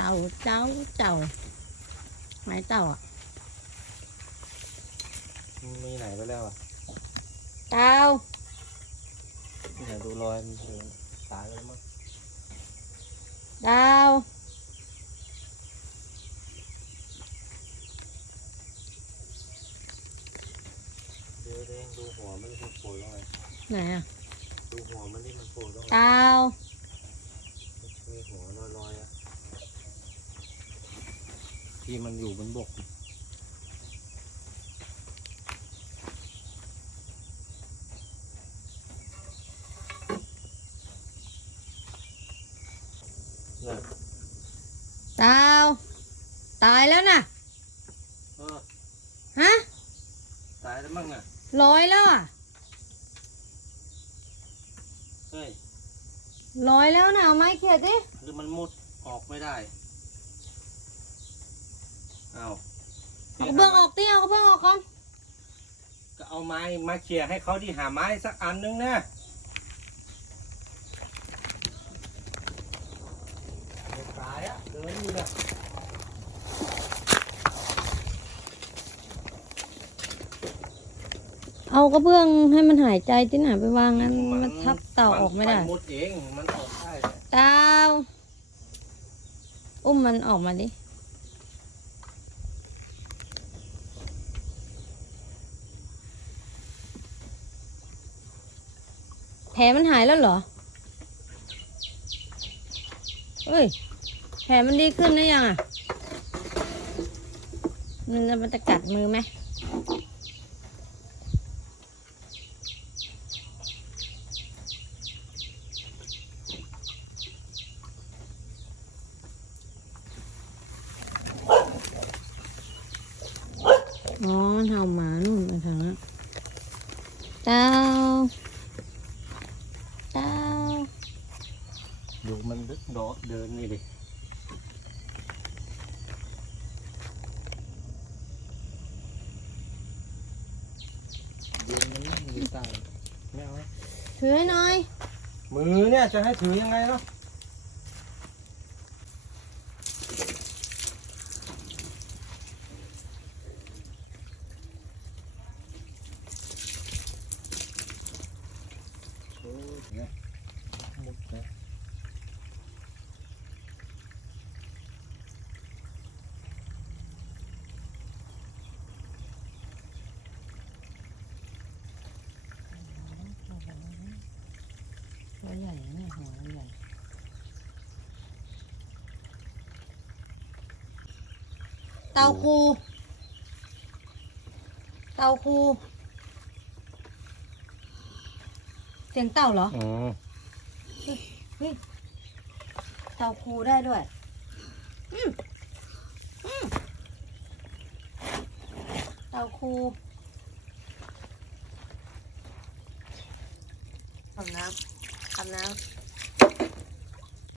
เต่าเต่าเต่าไหนเต่าอะมีไหนไปแล้วอะเต่ามีไหนดูรอยมันเห็นตายแล้วมั้งดาวเดี๋ยวเด้งดูหัวมันมันโผล่ตรงไหนไหนอะดูหัวมันที่มันโผล่ตรงไหนเต่า มีหัวลอยๆอะ ที่มันอยู่บนบกเนี่ยเต่าตายแล้วน่ะเออ ฮะตายแล้วมั้งอะ ลอยแล้วอะเฮ้ยลอยแล้วน่ะเอาไม้เขียดดิ หรือมันมุดออกไม่ได้ เอาเอากระเบื้องออกดิเอากระเบื้องออกก่อนก็เอาไม้มาเขี่ยให้เขาที่หาไม้สักอันนึงนะตายอะเดินอยู่เนี่ยเอากระเบื้องให้มันหายใจที่ไหนไปวางนั้นมันทับเต่าออกไม่ได้นมุดเองมันออกได้เนี่ยเต่าอุ้มมันออกมาดิ ผลมันหายแล้วเหรอเฮ้ย แผลมันดีขึ้นหรือยังอะ มันจะมันจะกัดมือไหม อ๋อมันเห่าหมานุ่นไปทางนั้นเต้าเต้า ดูมันดึกโดดเดินนี่ดิเย็นมันนั่งอยู่ใต้ไม่เอาไหมถือให้หน่อย มือเนี่ยจะให้ถือยังไงเนาะโอ้ยเนี่ยมุดนะ ตัว ใหญ่นะเนี่ยหัวมันใหญ่เตาคู เตาคู เสียงเต่าเหรออืมเฮ้ยเตาคูได้ด้วย อืมอืมเตาคูทำน้ำ 可能